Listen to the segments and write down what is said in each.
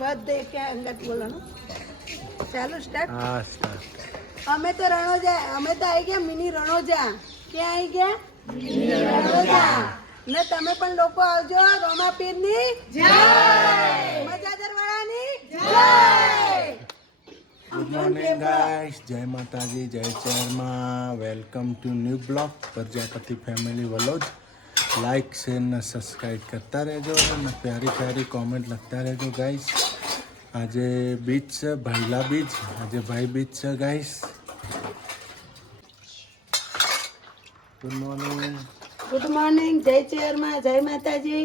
બધે ક્યાં અંગત બોલવાનું ચાલો સ્ટાર્ટ. હા સ્ટાર્ટ. અમે તો રણોજા, અમે તો આવી ગયા મિની રણોજા. ક્યાં આવી ગયા? મિની રણોજા. ને તમે પણ લોકો આવજો. રોમાપીરની જય, મજાદર વાળાની જય. ગુડ મોર્નિંગ ગાઈસ, જય માતાજી, જય ચેરમાં. Welcome to new blog Prajapati family vlog. Like share ને સબસ્ક્રાઈબ કરતા રહેજો અને પ્યારી પ્યારી કોમેન્ટ લખતા રહેજો ગાઈસ. આજે બીચ છે, ભાઈલા બીચ. આજે ભાઈ બીચ છે guys. Good morning. Good morning, જય ચેરમાં, જય માતાજી,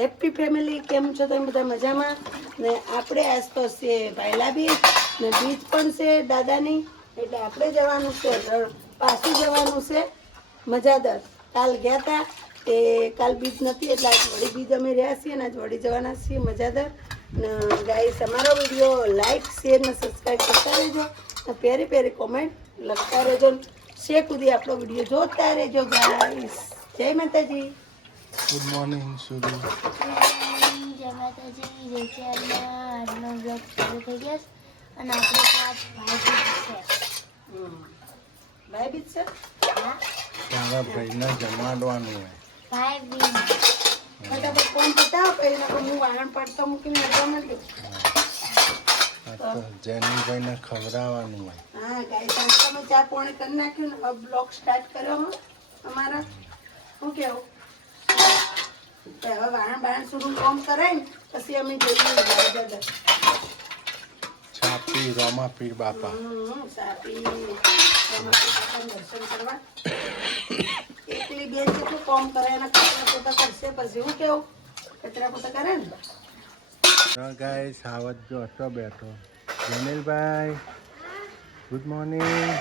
હેપી ફેમિલી. કેમ છો તમે બધા? મજામાં ને? આપણે આજ તો છે ભાઈલા બીચ ને બીચ પણ છે દાદાની, એટલે આપણે જવાનું છે, પાછું જવાનું છે મજાદર. કાલ ગયા હતા તે કાલ બીચ નથી એટલે આજ વળી બીચ અમે રહ્યા છીએ ને આજ વળી જવાના છીએ મજાદર. ને ગાઈસ અમારો વિડીયો લાઈક શેર ને સબસ્ક્રાઈબ કરતા રહેજો ને પ્યારી પ્યારી કોમેન્ટ લખતા રહેજો. શેક સુધી આપણો વિડીયો જોતા રહેજો ગાઈસ. જય માતાજી. Good morning Sudhir. જય માતાજી, જય ચેરમાં. આજનો બ્લોગ શરૂ થઈ ગયો અને આપણે પાંચ ભાઈ બીજ છે. ભાઈ બીજ છે. હા, તારા ભાઈને જમાડવાનું હોય. ભાઈ બીજ. ફટાફટ ફોન બતાવો પછી હું વાહણ પડતો મૂકીને અડવા માંડ્યું. આ તો જેનીભાઈને ખવડાવવાનું હોય. હા ગાઈસ, આજ તમે ચા પોણી કરી નાખ્યું ને હવે બ્લોગ સ્ટાર્ટ કર્યો અમારા. શું કેવું? તો હવે વાહણ બાહણ સુરું કામ કરાય ને પછી અમે જઈએ દાદા. છાપી રોમાપીર બાપા. સાપી દર્શન કરવા. એકલી બેન કેટલું કામ કરે અને કચરા પોતા કરશે પછી હું કેવું? કચરા પોતા કરે ને. તો ગાઈસ સાવજ જો હતો બેઠો. જમીલભાઈ ગુડ મોર્નિંગ.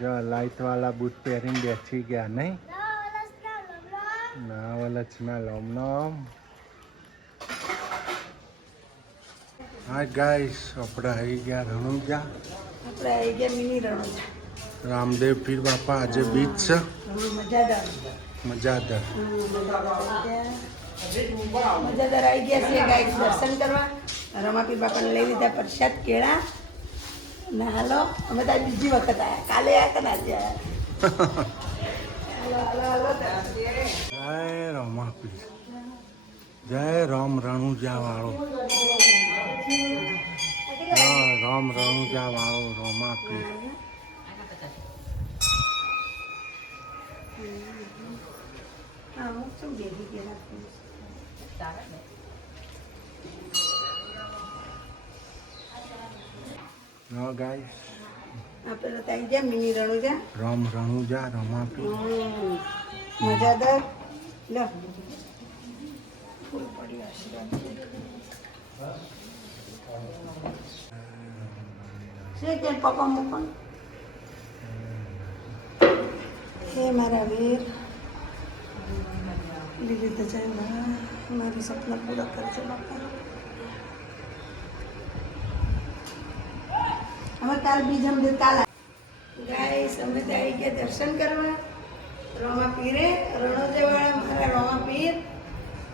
જો લાઈટ વાળા બૂટ પહેરીને બેસી ગયા નહીં? ના વલચ ના લોમ લોમ. હા ગાઈસ, આપણે આવી ગયા રણુજા. આપણે આવી ગયા મિની રણોજા. રામદેવ પીર બાપા. આજે બીચ છે મજાદાર. મજાદર. મજાદાર આવી ગયા છીએ ગાઈસ દર્શન કરવા. રમાપીર બાપાને લઈ લીધા પ્રસાદ કેળા ને હાલો અમે તો બીજી વખત આવ્યા. કાલે આવ્યા હતા ને આજે આવ્યા. જય રોમાપીર, જય રામ રણુજા વાળો. રામ રણુજા વાળો રોમાપીર. હા હું શું બેઠી ગયા હા ગાઈસ, આપણે તો આવી ગયા મિની રણોજા. રામ રણુજા રોમાપીર. મજાદાર. લો ફૂલ પડી આશીર્વાદ છે કે પપ્પા મૂકો હે મારા વીર. લીલી તો જાય મારી સપના પૂરા કરજો બાપા. હવે કાલ બીજા અમે કાલ ગાઈસ અમે તો આવી ગયા દર્શન કરવા રોમાપીરે. રણોજાવાળા મારા રોમાપીર.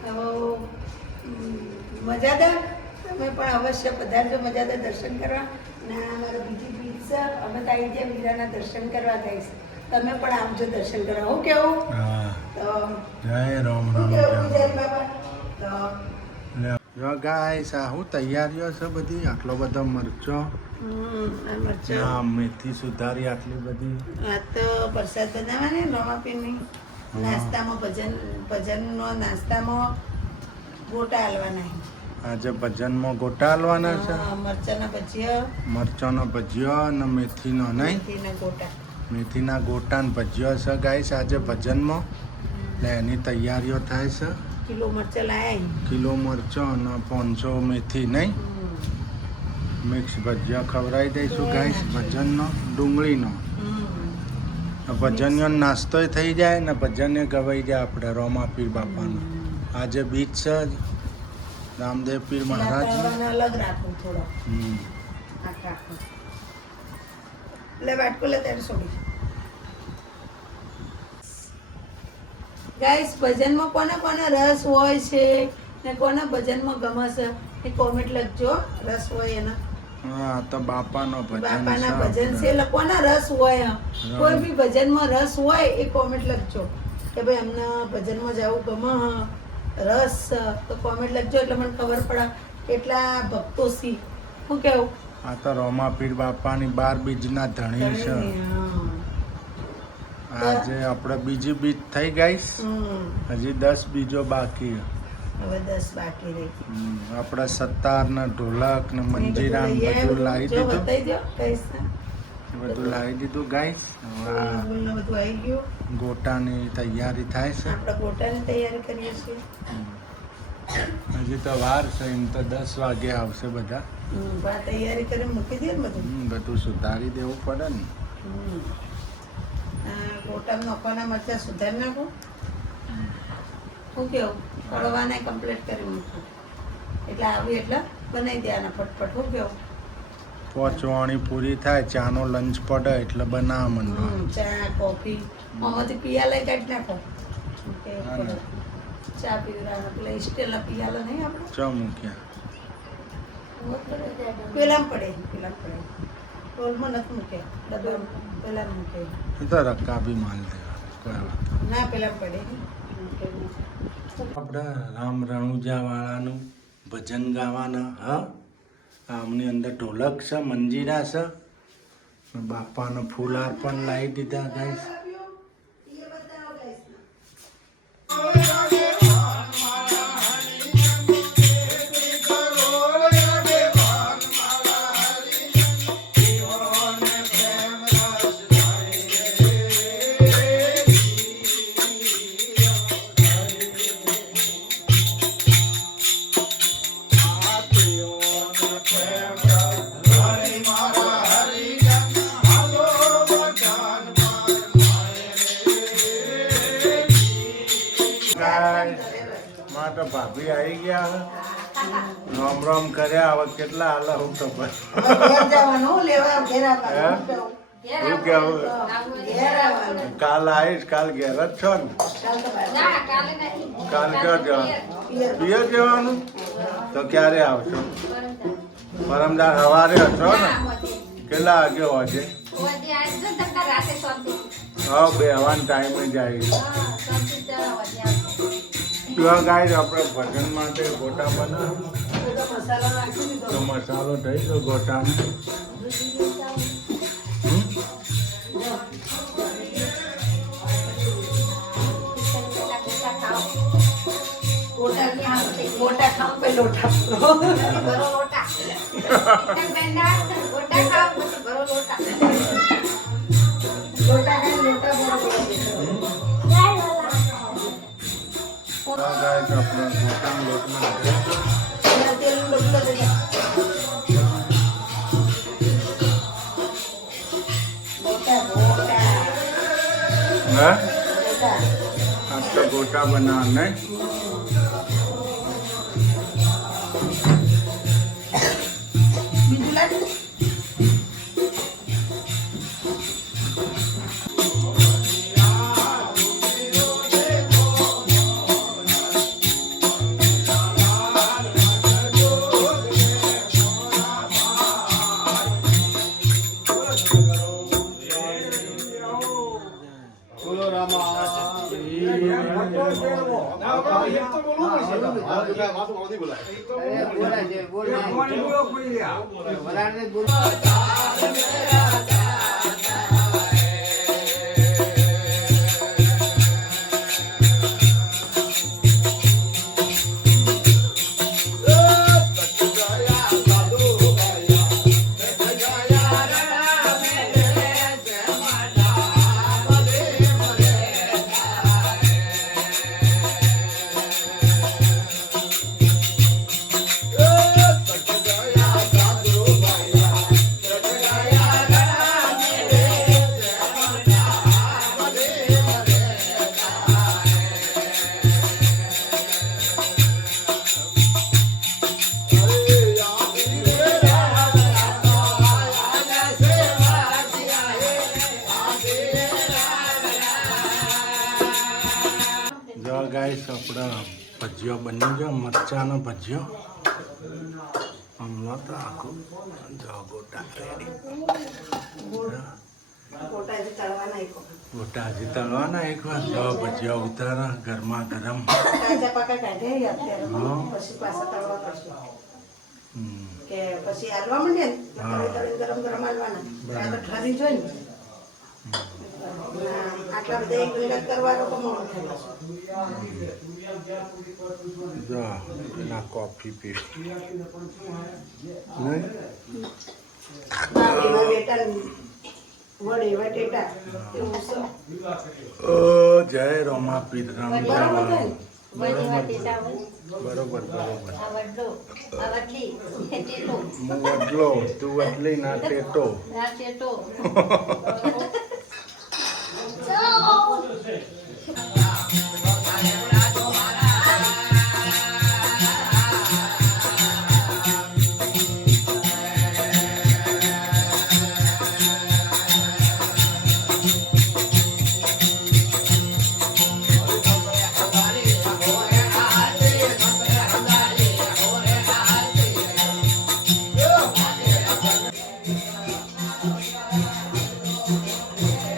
હવે મજાદાર તમે પણ અવશ્ય પધારજો મજાદાર દર્શન કરવા. ના અમારા બીજી બીચ છે. અમે તો આવી ગયા મીરાના દર્શન કરવા ગાઈસ. તમે પણ આવજો દર્શન કરવા. હું કેવું? હા, તો જય રામ હું કેવું રણુજા. પૂજારી બાબા? તો જો ગાઈસ, આ શું તૈયારીઓ છે બધી? આટલો બધો મરચો, આ મરચાં. આ મેથી સુધારી આટલી બધી. આ તો પ્રસાદ બનાવવાની રોમાપીરની. નાસ્તામાં ભજનનો નાસ્તામાં ગોટા હાલવાના. આજે ભજનમાં ગોટા હાલવાના છે. મરચાના ભજીયા, મરચાનો ભજીયો અને મેથીનો નહીં? મેથીના ગોટા. મેથીના ગોટા ને ભજીયો છે ગાઈસ આજે ભજનમાં. એટલે એની તૈયારીઓ થાય છે. કિલો મરચાં લાયા. કિલો મરચો અને 500 મેથી નહીં? મિક્સ ભજીયા ખવડાવી દઈશું ગાઈસ. ભજનનો ડુંગળીનો ભજનનો નાસ્તોય થઈ જાય ને ભજને ગવાઈ જાય આપણે રોમાપીર બાપાનો. આજે બીચ છે રામદેવ પીર મહારાજ. વાતાવરણ અલગ રાખવું થોડો. આખ રાખવું. એટલે વાટકો લે ત્યારે છોડી. ગાઈસ ભજનમાં કોના કોના રસ હોય છે ને કોના ભજનમાં ગમે છે એ કોમેન્ટ લખજો. રસ હોય એના હા તો બાપાનો ભજન બાપાના છે ભજન છે એટલે કોના રસ હોય કોઈ બી ભજનમાં રસ હોય એ કોમેન્ટ લખજો કે ભાઈ અમને ભજનમાં જવું ગમે રસ છે. તો કોમેન્ટ લખજો એટલે મને ખબર પડે કેટલા ભક્તો સી. શું કેવું? આ તો રોમાપીર બાપાની 12 બીજના ધણી છે. આજે આપણે બીજી બીજ થઈ ગાઈસ. હજી 10 બીજો બાકી. હવે 10 બાકી રહી. આપણે સતાર ને ઢોલક ને મંજીરા ને બધું લાવી જો દીધું. બતાવી દો કઈસ બધું લાવી દીધું ગાઈસ. બધું આવી ગયું. ગોટાની તૈયારી થાય છે. આપણે ગોટાની તૈયારી કરીએ છીએ. હજી તો વાર છે એમ તો 10 વાગે આવશે બધા. તૈયારી કરી મૂકી દે ને બધું. બધું સુધારી દેવું પડે ને. ગોટામાં નોખવાના મરચાં સુધારી નાખો. શું કેવું? પડવાને કમ્પ્લીટ કરી મૂકું એટલે આવી એટલે બનાવી દેવાના ફટફટ. શું કેવું? પહોંચવાણી પૂરી થાય ચાનો લંચ પડે એટલે બનાવવા માંડવાનું. ચા કોફી આમાંથી પિયા લઈ કાઢી નાખો. કે ચા પીવડાવવાના પેલા સ્ટીલના પિયાલા નહીં આપણે ચો મૂક્યા. પેલામાં પડે ટોલમાં નથી મૂક્યા. બધું પેલા મૂકે એ તો રકાબી માલ દેવા કોઈ વાત ના પેલા પડે. આપણે રામ રણુજા વાળાનું ભજન ગાવાના. હા આમની અંદર ઢોલક છે, મંજીરા છે, બાપાનો ફૂલહાર પણ લાવી દીધા ગાઈસ. માં તો ભાભી આવી ગયા. રામ રામ કર્યા. હવે કેટલા હાલ હું તો ઘેર જવાનું લેવા ઘેર આવવાનું. શું કેવું? ઘેર આવવાનું. કાલ આવીશ. કાલ ઘેર જ છો ને? કાલ ક્યાં જવાનું? પિયર જવાનું? તો ક્યારે આવશો? પરમદાર સવારે હશો ને? કેટલા વાગે હોજે? હા બેહવાનો ટાઈમે જાય. ગાય આપણે ભજન માટે ગોટા બનાવ મસાલો નાખી દીધો. તો મસાલો થઈ ગયો ગોટાનો. ગોટા ખાવ પે લોટા લોટા ખાઈ લોટા ગાય તો આપણે ગોટાનો લોટ નાખે. તેલ ડબલો દે. ગોટા ગોટા હા ગોટા આજ તો ગોટા બનાવ નહીં. બીજું લાગે. ગાઈસ આપણે ભજીયો બની ગયો, મરચાંનો ભજીયો. હમણાં તો આખું જો ગોટા રેડી. ગોટા હજી તળવાના એક વાર. જો ભજીયા ઉતારા ગરમા ગરમ. તાજા પાકા કાઢે અત્યારે હા. પછી પાછા તળવા પડશે હમ. કે પછી હાલવા માંડે ને હા. ગરમ ગરમ હાલવાના બરાબર. આ તો ઠરી જોઈ ને આટલા બધા એક મિનિટ કરવાનો તો મોડું થાય જો પેલા કોફી પીવી નહીં? બાપડીમાં બેટા વડે વટેટા એવું છે. ઓ જય રોમાપીર રામ બરાબર છે ને? બરોબર બરોબર. હું વડલો તું વડલી ના ટેટો.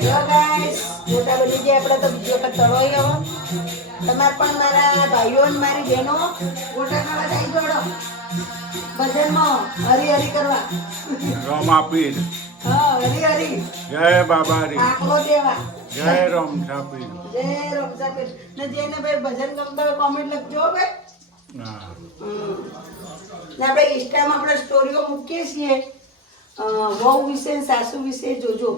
જો guys, ગોટા બની ગયા આપણે તો બીજો વખત તળોય હવે. તમારે પણ મારા ભાઈઓ અને મારી બહેનો ગોટા ખાવા જાય જોડો ભજનમાં હરી હરી કરવા. રોમાપીર હા હરી હરી જય બાબારી આંકડો દેવા. જય રોમછાપીર. જય રમઝાપીર. ને જેને ભાઈ ભજન ગમતા હોય કોમેન્ટ લખજો હો ભાઈ. હા ને આપણે ઇન્સ્ટામાં આપણે સ્ટોરીઓ મૂકીએ છીએ વહુ વિશે ને સાસુ વિશે જોજો.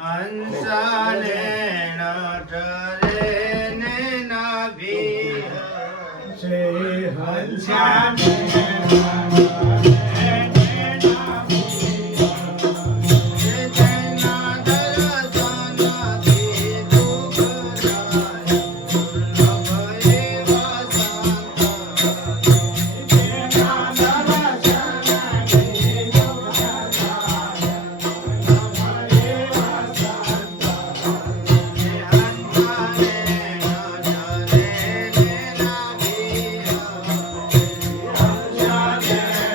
હંસાને નટરે ને નાભી શ્રી હંસાને જય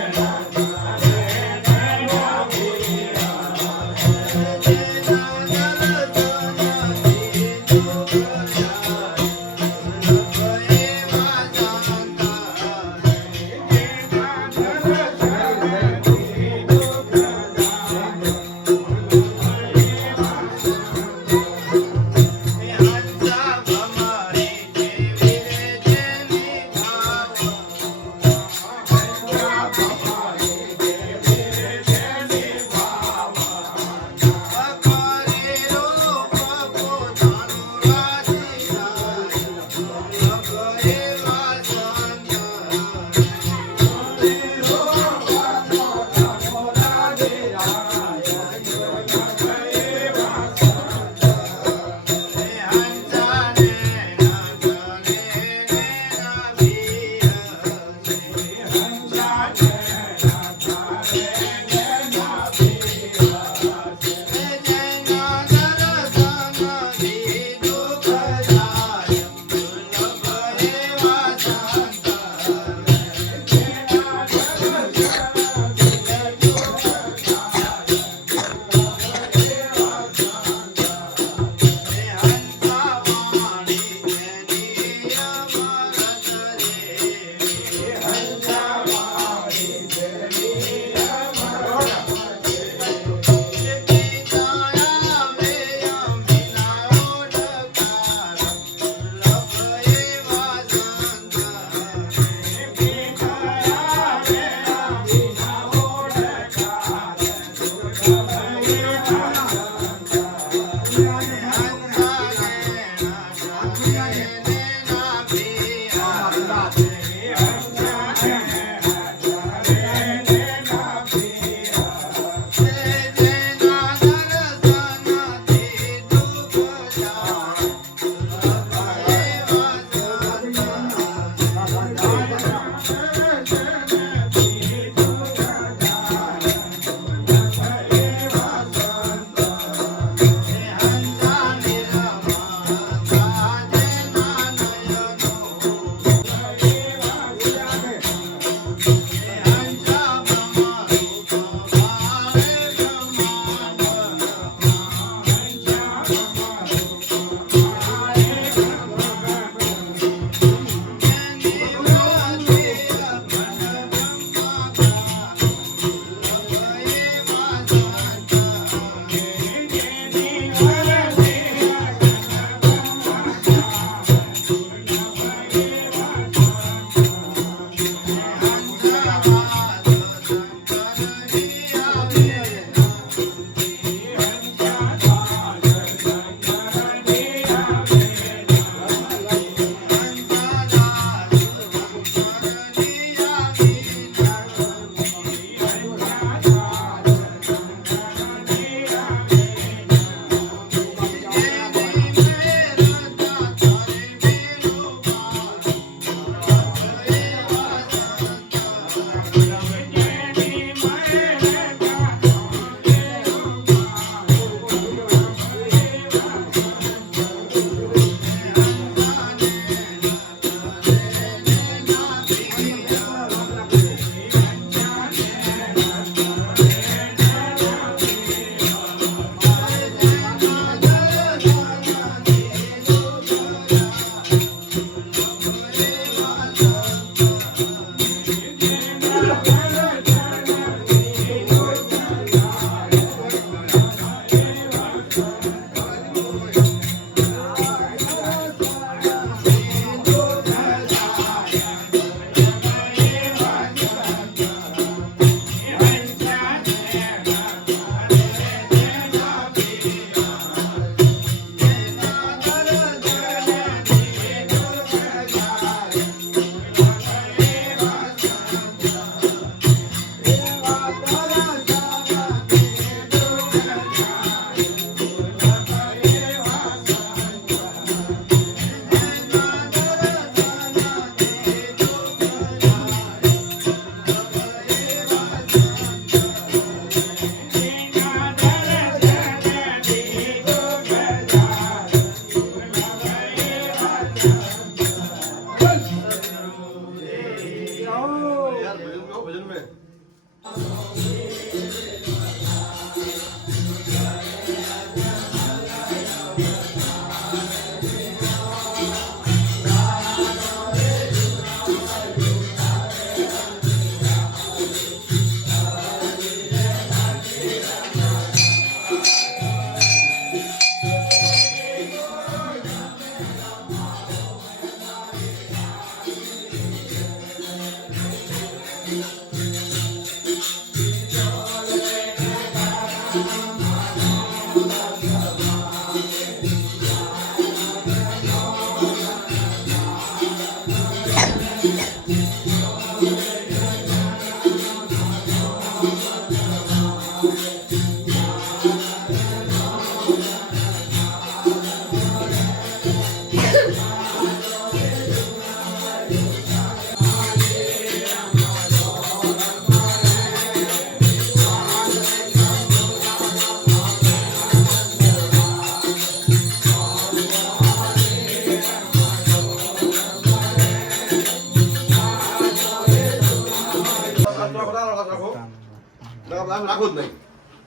રાખો જ નહીં.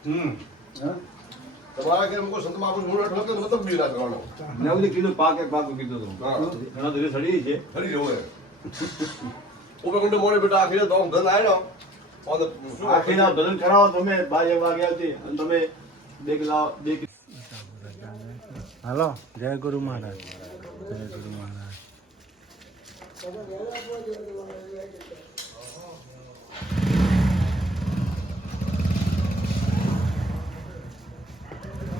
હમ તમારા ઘેર મૂકો સંત મહાપુરુષ મૂળ અઠવાડિયે તો મતલબ બી ના કરવાનો. મેં ઓલી કીધું પાક એક પાકું કીધું હતું હા. ઘણા તો સડી છે ફરી જવું હે. ઉપર કંડે મોડે બેટા આખી રાત આમ ધન આવ્યો. આખીના ધન કરાવો તમે 12 વાગે આવતી અને તમે બે હાલો જય ગુરુ મહારાજ જય ગુરુ મહારાજ